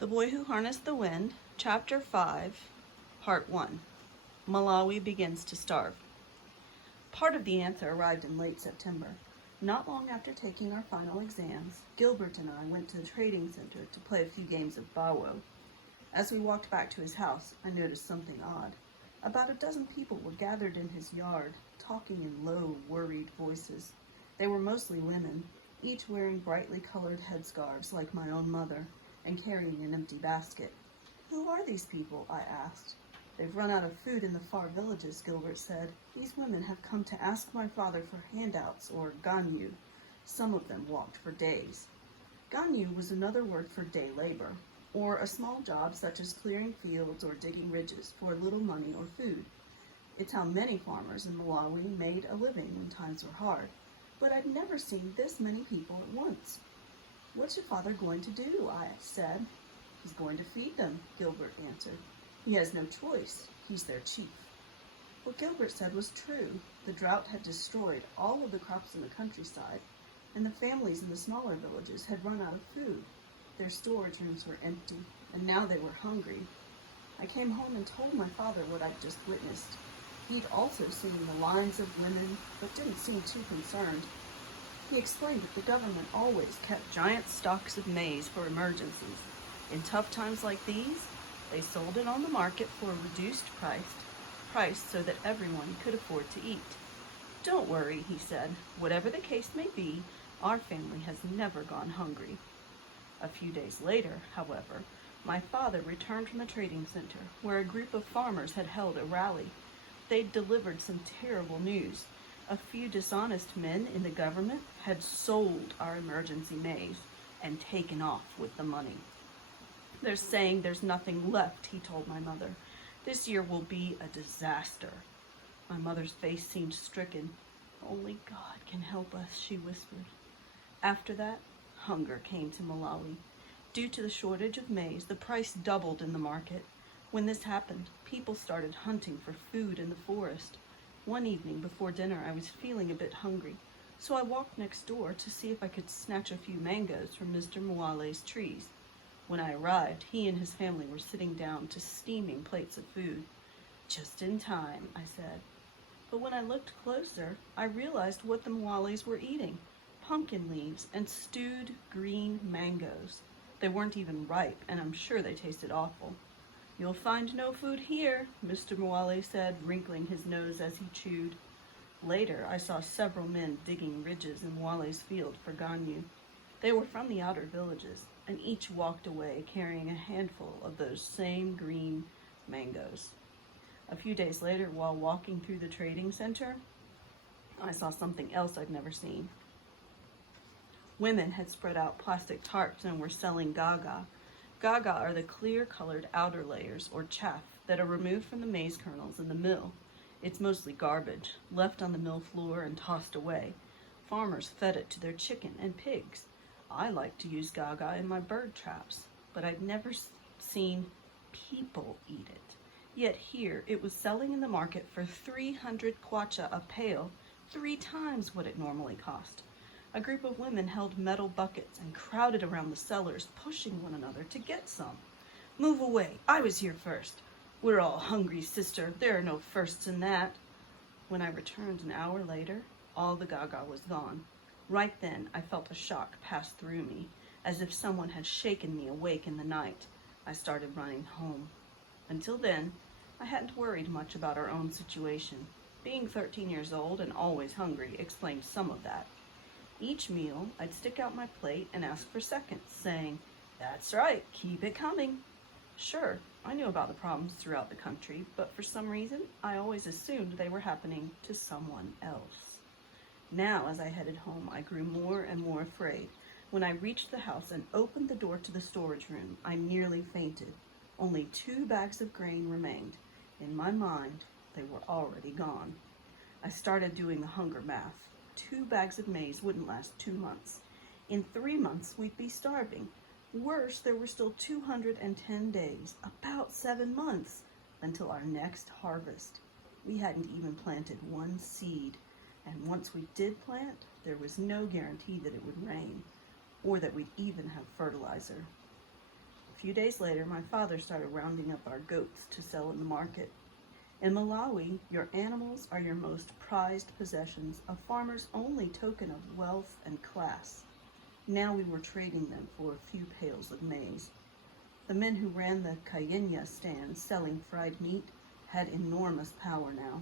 The Boy Who Harnessed the Wind, Chapter 5, Part 1. Malawi begins to starve. Part of the answer arrived in late September. Not long after taking our final exams, Gilbert and I went to the trading center to play a few games of bawo. As we walked back to his house, I noticed something odd. About a dozen people were gathered in his yard, talking in low, worried voices. They were mostly women, each wearing brightly colored headscarves like my own mother, and carrying an empty basket. "Who are these people?" I asked. "They've run out of food in the far villages," Gilbert said. "These women have come to ask my father for handouts, or ganyu." Some of them walked for days. Ganyu was another word for day labor, or a small job such as clearing fields or digging ridges for little money or food. It's how many farmers in Malawi made a living when times were hard, but I'd never seen this many people at once. "What's your father going to do?" I said. "He's going to feed them," Gilbert answered. "He has no choice. He's their chief." What Gilbert said was true. The drought had destroyed all of the crops in the countryside, and the families in the smaller villages had run out of food. Their storage rooms were empty, and now they were hungry. I came home and told my father what I'd just witnessed. He'd also seen the lines of women, but didn't seem too concerned. He explained that the government always kept giant stocks of maize for emergencies. In tough times like these, they sold it on the market for a reduced price so that everyone could afford to eat. "Don't worry," he said. "Whatever the case may be, our family has never gone hungry." A few days later, however, my father returned from the trading center, where a group of farmers had held a rally. They'd delivered some terrible news. A few dishonest men in the government had sold our emergency maize and taken off with the money. "They're saying there's nothing left," he told my mother. "This year will be a disaster." My mother's face seemed stricken. "Only God can help us," she whispered. After that, hunger came to Malawi. Due to the shortage of maize, the price doubled in the market. When this happened, people started hunting for food in the forest. One evening before dinner, I was feeling a bit hungry, so I walked next door to see if I could snatch a few mangoes from Mr. Mwale's trees. When I arrived, he and his family were sitting down to steaming plates of food. "Just in time," I said. But when I looked closer, I realized what the Mwales were eating: pumpkin leaves and stewed green mangoes. They weren't even ripe, and I'm sure they tasted awful. "You'll find no food here," Mr. Mwale said, wrinkling his nose as he chewed. Later, I saw several men digging ridges in Mwale's field for ganyu. They were from the outer villages, and each walked away carrying a handful of those same green mangoes. A few days later, while walking through the trading center, I saw something else I'd never seen. Women had spread out plastic tarps and were selling gaga. Gaga are the clear-colored outer layers, or chaff, that are removed from the maize kernels in the mill. It's mostly garbage, left on the mill floor and tossed away. Farmers fed it to their chicken and pigs. I like to use gaga in my bird traps, but I'd never seen people eat it. Yet here, it was selling in the market for 300 kwacha a pail, 3 times what it normally cost. A group of women held metal buckets and crowded around the sellers, pushing one another to get some. "Move away! I was here first." "We're all hungry, sister. There are no firsts in that." When I returned an hour later, all the gaga was gone. Right then, I felt a shock pass through me, as if someone had shaken me awake in the night. I started running home. Until then, I hadn't worried much about our own situation. Being 13 years old and always hungry explained some of that. Each meal, I'd stick out my plate and ask for seconds, saying, "That's right, keep it coming." Sure, I knew about the problems throughout the country, but for some reason, I always assumed they were happening to someone else. Now, as I headed home, I grew more and more afraid. When I reached the house and opened the door to the storage room, I nearly fainted. Only 2 bags of grain remained. In my mind, they were already gone. I started doing the hunger math. 2 bags of maize wouldn't last 2 months. In 3 months, we'd be starving. Worse, there were still 210 days, about 7 months, until our next harvest. We hadn't even planted 1 seed, and once we did plant, there was no guarantee that it would rain, or that we'd even have fertilizer. few days later, my father started rounding up our goats to sell in the market. In Malawi, your animals are your most prized possessions, a farmer's only token of wealth and class. Now we were trading them for a few pails of maize. The men who ran the Kayenya stands selling fried meat had enormous power now.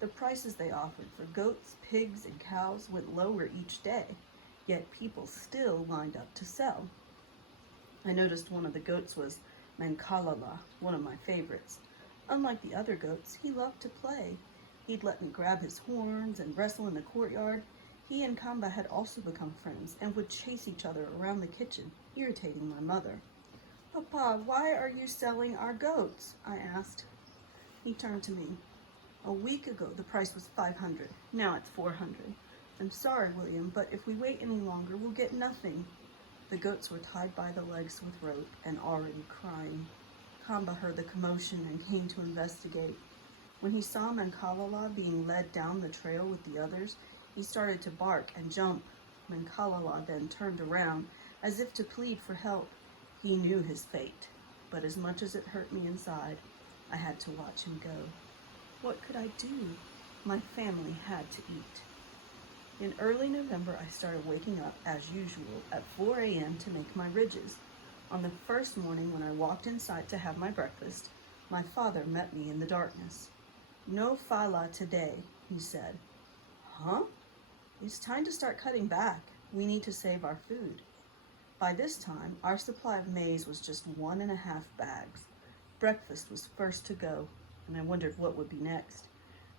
The prices they offered for goats, pigs, and cows went lower each day, yet people still lined up to sell. I noticed one of the goats was Mancala, one of my favorites. Unlike the other goats, he loved to play. He'd let me grab his horns and wrestle in the courtyard. He and Kamba had also become friends and would chase each other around the kitchen, irritating my mother. "Papa, why are you selling our goats?" I asked. He turned to me. "A week ago, the price was $500. Now it's $400. I'm sorry, William, but if we wait any longer, we'll get nothing." The goats were tied by the legs with rope and already crying. Kamba heard the commotion and came to investigate. When he saw Mancala being led down the trail with the others, he started to bark and jump. Mancala then turned around as if to plead for help. He knew his fate, but as much as it hurt me inside, I had to watch him go. What could I do? My family had to eat. In early November, I started waking up, as usual, at 4 a.m. to make my ridges. On the first morning when I walked inside to have my breakfast, my father met me in the darkness. "No fala today," he said. "Huh?" "It's time to start cutting back. We need to save our food." By this time, our supply of maize was just 1.5 bags. Breakfast was first to go, and I wondered what would be next.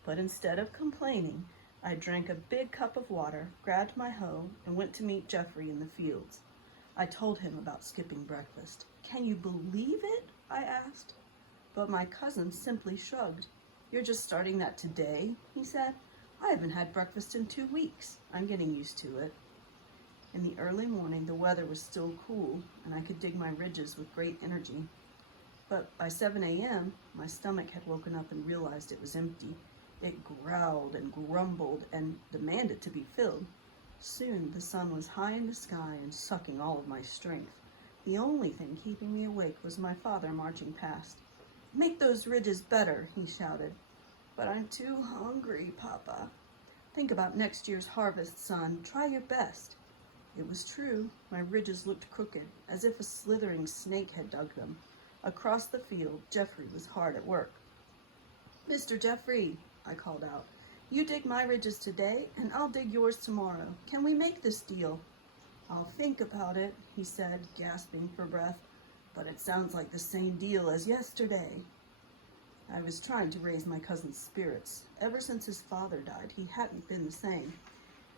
But instead of complaining, I drank a big cup of water, grabbed my hoe, and went to meet Jeffrey in the fields. I told him about skipping breakfast. "Can you believe it?" I asked. But my cousin simply shrugged. "You're just starting that today?" he said. "I haven't had breakfast in 2 weeks. I'm getting used to it." In the early morning, the weather was still cool, and I could dig my ridges with great energy. But by 7 a.m., my stomach had woken up and realized it was empty. It growled and grumbled and demanded to be filled. Soon the sun was high in the sky and sucking all of my strength. The only thing keeping me awake was my father marching past. "Make those ridges better," he shouted. "But I'm too hungry, Papa." "Think about next year's harvest, son. Try your best." It was true. My ridges looked crooked, as if a slithering snake had dug them. Across the field, Jeffrey was hard at work. "Mr. Jeffrey," I called out, "you dig my ridges today, and I'll dig yours tomorrow. Can we make this deal?" "I'll think about it," he said, gasping for breath, "but it sounds like the same deal as yesterday." I was trying to raise my cousin's spirits. Ever since his father died, he hadn't been the same.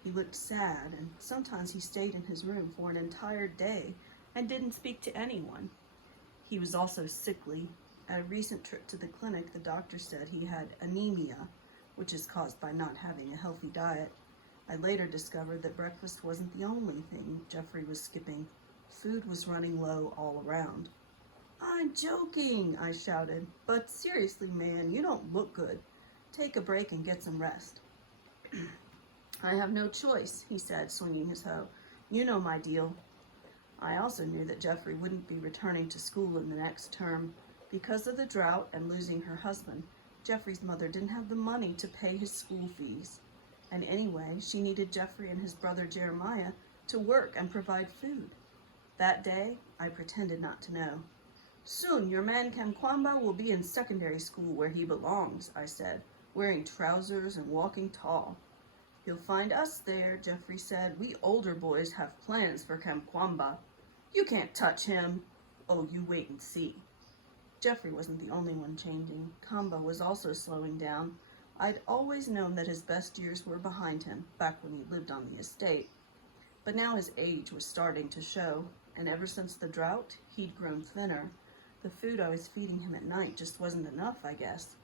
He looked sad, and sometimes he stayed in his room for an entire day and didn't speak to anyone. He was also sickly. At a recent trip to the clinic, the doctor said he had anemia, which is caused by not having a healthy diet. I later discovered that breakfast wasn't the only thing Jeffrey was skipping. Food was running low all around. "I'm joking," I shouted. "But seriously, man, you don't look good. Take a break and get some rest." "I have no choice," he said, swinging his hoe. "You know my deal." I also knew that Jeffrey wouldn't be returning to school in the next term. Because of the drought and losing her husband, Jeffrey's mother didn't have the money to pay his school fees. And anyway, she needed Jeffrey and his brother Jeremiah to work and provide food. That day, I pretended not to know. "Soon your man Kamkwamba will be in secondary school where he belongs," I said, wearing trousers and walking tall. "He'll find us there," Jeffrey said. "We older boys have plans for Kamkwamba. You can't touch him." "Oh, you wait and see." Jeffrey wasn't the only one changing. Kamba was also slowing down. I'd always known that his best years were behind him, back when he lived on the estate. But now his age was starting to show, and ever since the drought, he'd grown thinner. The food I was feeding him at night just wasn't enough, I guess.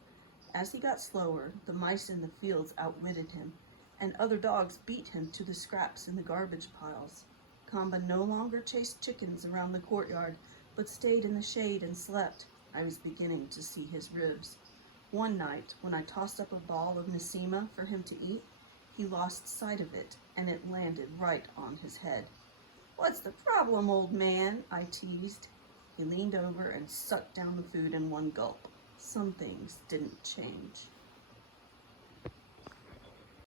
As he got slower, the mice in the fields outwitted him, and other dogs beat him to the scraps in the garbage piles. Kamba no longer chased chickens around the courtyard, but stayed in the shade and slept. I was beginning to see his ribs. One night, when I tossed up a ball of Nasima for him to eat, he lost sight of it, and it landed right on his head. "What's the problem, old man?" I teased. He leaned over and sucked down the food in one gulp. Some things didn't change.